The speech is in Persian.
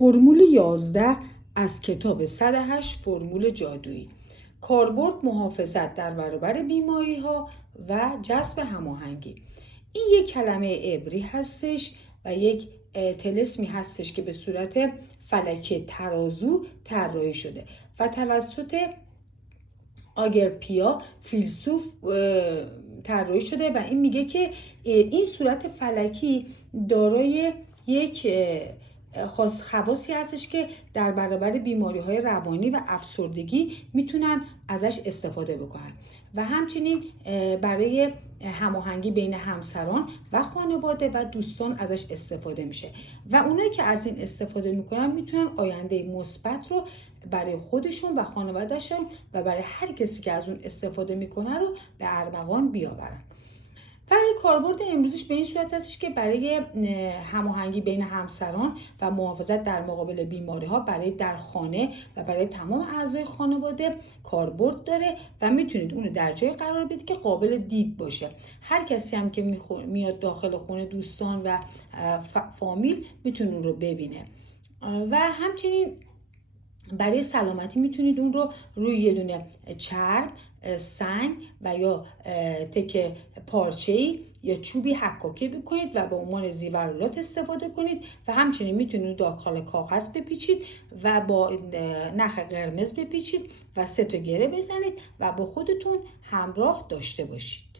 فرمول 11 از کتاب 108 فرمول جادویی. کاربرد محافظت در برابر بیماری ها و جذب هماهنگی. این یک کلمه عبری هستش و یک طلسمی هستش که به صورت فلک ترازو طراحی شده و توسط آگرپیا فیلسوف طراحی شده و این میگه که این صورت فلکی دارای یک خواصی هستش که در برابر بیماری‌های روانی و افسردگی میتونن ازش استفاده بکنن و همچنین برای هماهنگی بین همسران و خانواده و دوستان ازش استفاده میشه و اونایی که از این استفاده میکنن میتونن آینده مثبت رو برای خودشون و خانوادهشون و برای هر کسی که از اون استفاده میکنه رو به ارمغان بیاورن. و کاربرد امروزش به این صورت هستش که برای هماهنگی بین همسران و محافظت در مقابل بیماری‌ها برای در خانه و برای تمام اعضای خانواده کاربرد داره و میتونید اون رو در جای قرار بدید که قابل دید باشه. هر کسی هم که میاد داخل خونه دوستان و فامیل میتونه اون رو ببینه و همچنین برای سلامتی میتونید اون رو روی یه دونه چرم، سنگ و یا تکه پارچه‌ای یا چوبی حکاکی بکنید و به عنوان زیورالات استفاده کنید و همچنین میتونید داخل کاغذ بپیچید و با نخ قرمز بپیچید و 3 تا گره بزنید و با خودتون همراه داشته باشید.